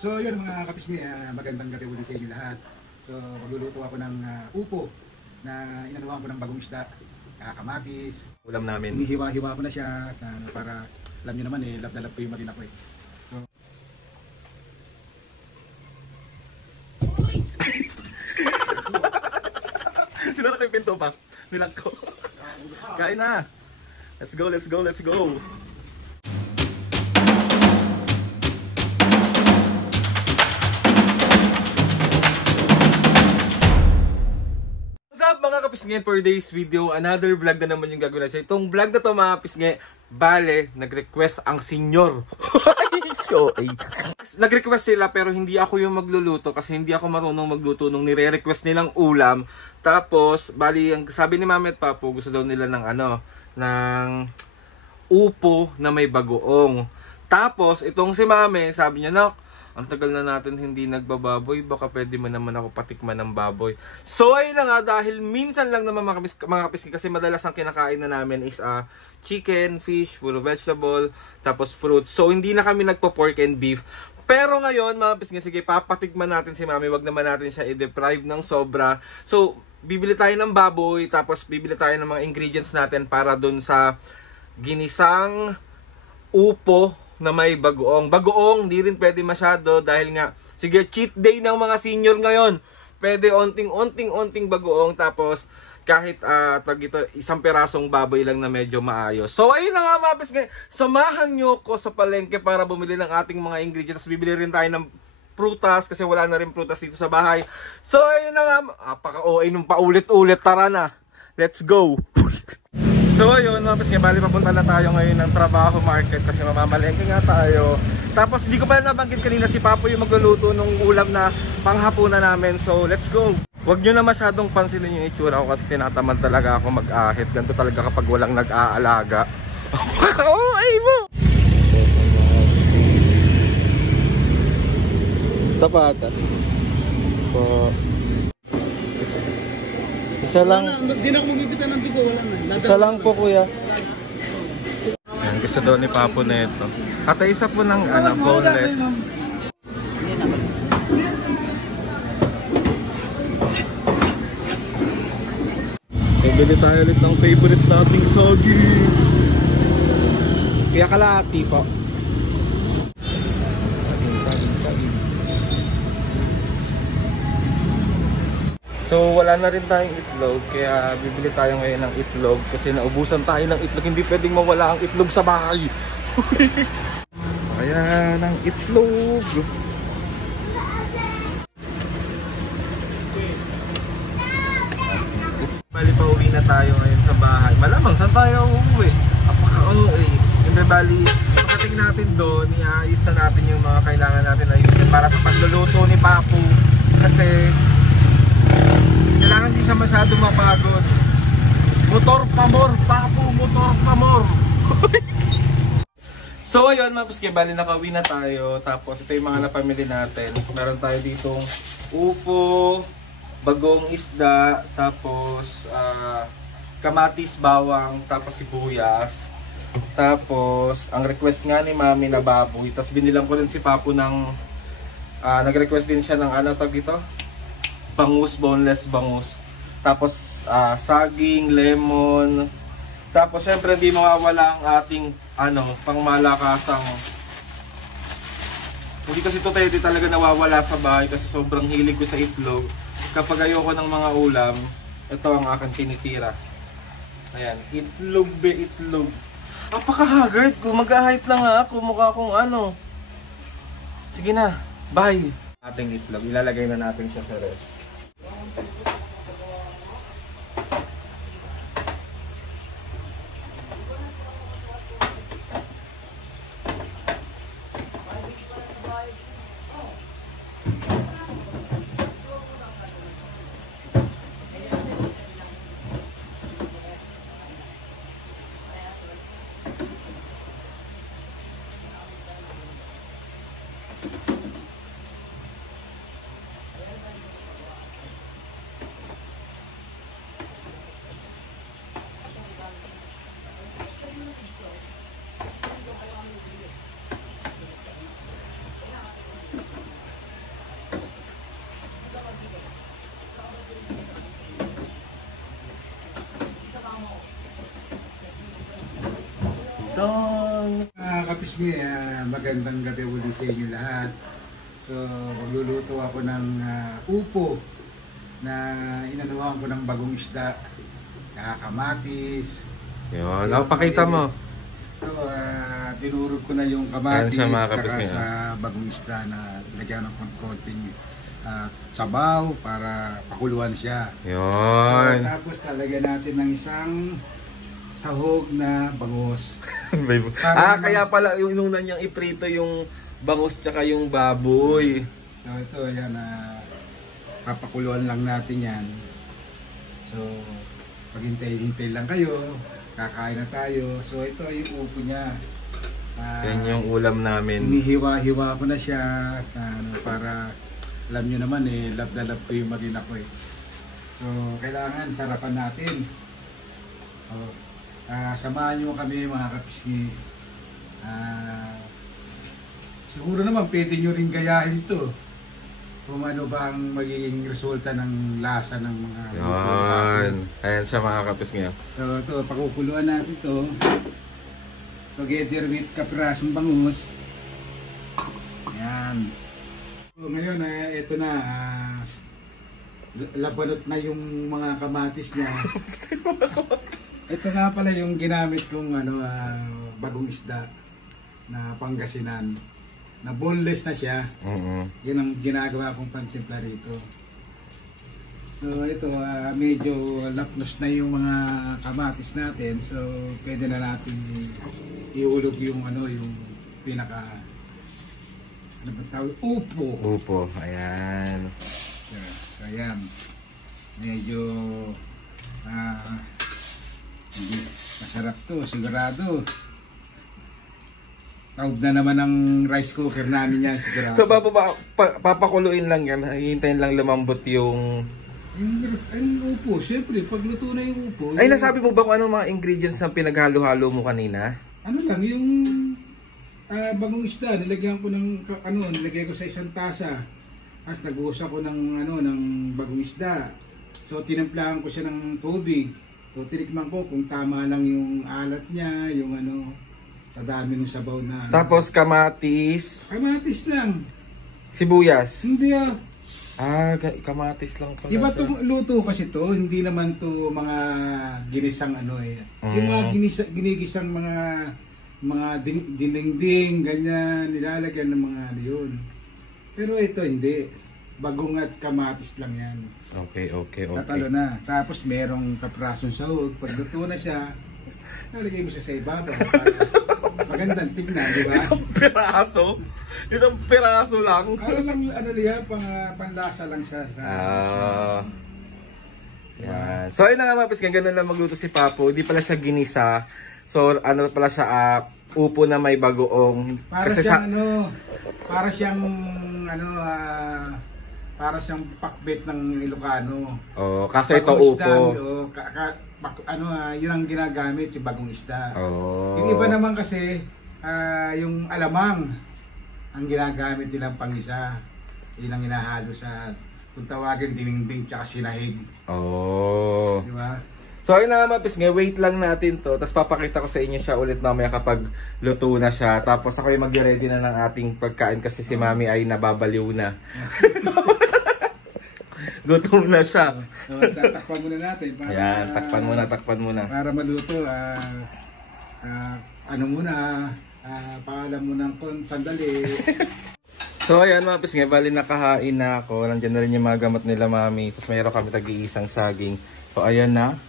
So yun mga kapisngi, magandang gabi ulit sa inyo lahat. So magluluto ako ng upo na inanuhan ko ng bagong isda, kamatis. Ulam namin. Hinihiwa-hiwa ko na siya para alam niyo naman love na love ko yung marina ko So, Sinara ko yung pinto pa. Nilag ko. Kain na. Let's go, let's go, let's go. What's up mga kapisngi? For today's video, another vlog na naman yung gagawin natin. Itong vlog na to mga kapisngi, bale, nag-request ang senyor. So, nag-request sila pero hindi ako yung magluluto kasi hindi ako marunong magluto nung nire-request nilang ulam. Tapos, bali, ang sabi ni Mami at Papo, gusto daw nila ng ng upo na may bagoong. Tapos, itong si Mami, sabi niya, "Nak, ang tagal na natin hindi nagbababoy, baka pwede mo naman ako patikman ng baboy." So ayun na nga, dahil minsan lang naman mga kapisngi kasi madalas ang kinakain na namin is chicken, fish, puro vegetable, tapos fruit. So hindi na kami nagpo-pork and beef. Pero ngayon mga kapisngi, sige, papatikman natin si Mami, wag naman natin siya i-deprive ng sobra. So bibili tayo ng baboy, tapos bibili tayo ng mga ingredients natin para dun sa ginisang upo na may bagoong. Bagoong, di rin pwede masyado dahil nga, sige, cheat day ng mga senior ngayon. Pwede onting bagoong, tapos kahit isang perasong baboy lang na medyo maayos. So ayun na nga mga kapisngi, samahan nyo ko sa palengke para bumili ng ating mga ingredients. Bibili rin tayo ng prutas kasi wala na rin prutas dito sa bahay. So ayun na nga, apaka-OA nung paulit-ulit. Tara na, let's go. So ayun mga kapisngi, bali papunta na tayo ngayon ng trabaho market kasi mamamalengke nga tayo. Tapos hindi ko pa nabanggit kanina, si Papo yung magluluto ng ulam na panghapunan namin. So let's go. Huwag nyo na masyadong pansinin yung itsura ko kasi tinatamad talaga ako mag-ahit. Ganito talaga kapag walang nag-aalaga. Ay mo! Tapatan po. Isa lang. Hindi na ako magbibita ng tigo, wala na. Isa lang po kuya. Ayan, gusto daw ni Papo na ito. At isa po ng boneless. Bili tayo ulit ng favorite nating sogi. Kaya kalahati po. Saging. So wala na rin tayong itlog, kaya bibili tayo ngayon ng itlog kasi naubusan tayo ng itlog. Hindi pwedeng mawala ang itlog sa bahay. Kaya ng itlog. Bali pa uwi na tayo ngayon sa bahay. Malamang saan tayo uuwi? Apaka-OA. Hindi bali, pagdating natin doon, iayos na natin yung mga kailangan natin ayusin para sa pagluluto ni Papo. Kasi kailangan di siya masyado mapagod. Motor pamor, Papo, motor pamor. So ayun mga kapisngi, bali nakauwi na tayo. Tapos ito yung mga napamili natin. Meron tayo ditong upo, bagong isda, tapos kamatis, bawang, tapos sibuyas. Tapos ang request nga ni Mami na baboy. Tapos binilang ko rin si Papo ng nag-request din siya ng dito? Bangus, boneless bangus. Tapos saging, lemon. Tapos syempre hindi mawawala ang ating pangmalakasang. Hindi kasi ito talaga nawawala sa bahay kasi sobrang hilig ko sa itlog. Kapag ayoko ng mga ulam, ito ang aking tinitira. Ayan, itlog be itlog. Apaka-haggard ko, mag-hype lang nga ako, mukha akong Sige na, bye. Ating itlog, ilalagay na natin siya sa ref. kapisngi, magandang gabi ulit sa inyo lahat. So, magluluto ako ng upo na inanuhan ko ng bagong isda, kamatis. Yun, pakita mo. So, dinurog ko na yung kamatis Ayan siya, mga kapisngi, sa bagong isda na lagyan ng konting sabaw para pakuluan siya. Yun. Tapos talagyan natin ng isang sahog na bangus. Kaya pala yung inuna niyang iprito yung bangus tsaka yung baboy. So ito, ayan, papakuluan lang natin yan. So, paghintay-hintay lang kayo, kakain na tayo. So ito yung upo niya. Yan yung ulam namin. Hinihiwa-hiwa ko na siya para, alam nyo naman love na love ko yung mag-ina ko So, kailangan sarapan natin. Samahan nyo kami mga kapisngi. Siguro naman pwede nyo rin gayahin ito kung ano ba ang magiging resulta ng lasa ng mga Yan. Ayan siya mga kapisngi. So ito, pakukuluan natin ito together with kaprasong bangus. Ayan. So, ngayon ito na, labanot na yung mga kamatis niya. Ito nga pala yung ginamit kong bagong isda na Pangasinan. Na boneless na siya. Yun ang ginagawa kong pantimpla rito. So ito, medyo lapnos na yung mga kamatis natin. So pwede na natin ihulog yung yung pinaka upo. Upo, ayan. So ayan. Medyo masarap to, sigurado. Taob na naman ang rice cooker namin yan, sigurado. So papakuluin lang yan, hihintayin lang lumambot yung upo, siyempre, pag luto na yung upo. Ay, nasabi mo ba kung ano mga ingredients na pinaghalo-halo mo kanina? Ano lang, yung bagong isda, nilagyan ko ng, nilagay ko sa isang tasa. Tapos nag-uusap ko ng bagong isda. So, tinamplahan ko siya ng tubig. So, tinikman ko kung tama lang yung alat niya, yung sa dami ng sabaw na. Tapos kamatis. Kamatis lang. Sibuyas. Hindi Kamatis lang pala. Iba itong luto kasi to, hindi naman to mga ginisang Yung mga ginigisang mga dinding, ganyan, nilalagyan ng mga yun. Pero ito hindi. Bagong at kamatis lang yan. Okay. Tatalo na. Tapos merong kaprasong sahog. Pag luto na siya, nalagay mo siya sa ibabaw. Magandang tignan, di ba? Isang piraso lang. Para lang, panlasa lang siya. Yan. So, ayun na nga mga pisngi, ganun lang magluto si Papo. Hindi pala siya ginisa. So, pala siya, upo na may bagoong. Para siyang pakbet ng Ilocano. Kaso ito upo. Yun ang ginagamit, yung bagong isda. Yung iba naman kasi, yung alamang ang ginagamit nilang pangisa. Yun ang hinahalo sa, kung tawagin, dininding tsaka sinahig. Di ba? So ayun na nga mga pisngi, wait lang natin to. Tapos papakita ko sa inyo siya ulit mamaya kapag luto na siya. Tapos ako yung mag-ready na ng ating pagkain kasi si Mami ay nababaliw na. Gutom na siya. So, takpan muna natin. Yan, takpan muna. Para maluto, paalam mo ng sandali. So ayan mga pisngi, bali nakahain na ako. Nandiyan na rin yung mga gamot nila Mami. Tapos mayroon kami tag-iisang saging. So ayan na.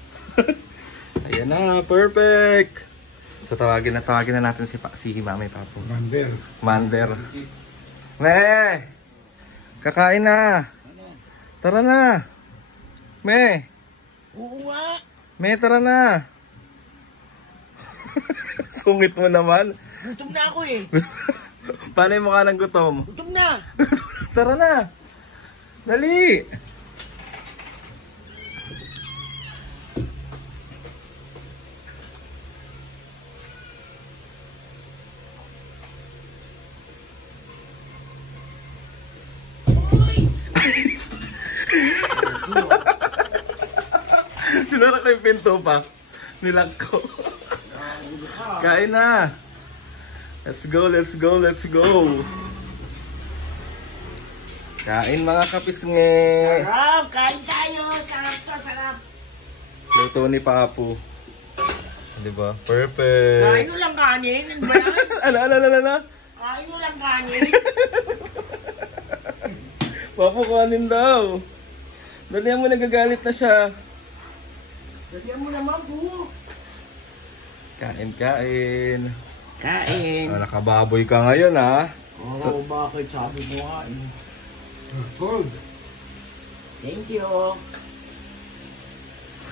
Ayan na, perfect. So tawagin na natin si Mami Papo. Mander. Kakain na. Tara na. Oo nga. Tara na. Sungit mo naman. Gutom na ako eh. Paano yung mukha ng gutom? Gutom na. Tara na. Dali. Sinara ko yung pinto pa. Nilag ko. Kain na. Let's go, let's go, let's go. Kain mga kapisngi. Sarap! Kain tayo! Sarap to, sarap! Luto ni Papu. Diba? Perfect. Kain mo lang kanin. Ano ba yan? Ala. Kain mo lang kanin. Papu, kanin daw. Dalihan mo, nagagalit na siya. Lagyan mo naman po. Kain. Kain. Nakababoy ka ngayon, ha? Oo, bakit? Sabi mo nga eh. Cold. Thank you.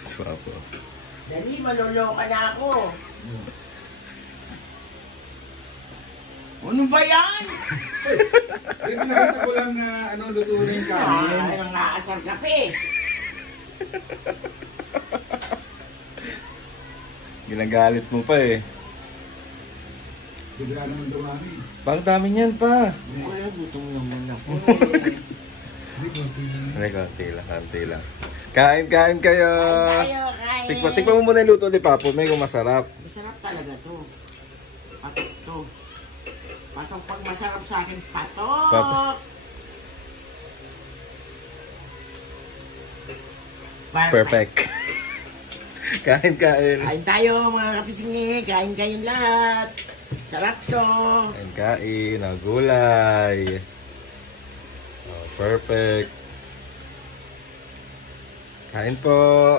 Papu. Dali, maloloka na ako. Ano ba yan? Dito nakita ko lang na luto na yung kanin. Anong nakasar kape? Ginagalit mo pa eh. Bigla naman dumami. Bang dami niyan pa. Kuya, gutom naman ako. Hindi, konti lang. Konti lang. Kain kayo. Kain tayo, kain. Tikman mo muna yung luto ni Papu. May kung masarap. Masarap talaga to. Patok to. Patok pag masarap sa akin, patok! Patok. Perfect. Kain. Kain tayo mga kapisngi, kain kayong lahat. Sarap to. Kain. Ang gulay. Oh, perfect. Kain po.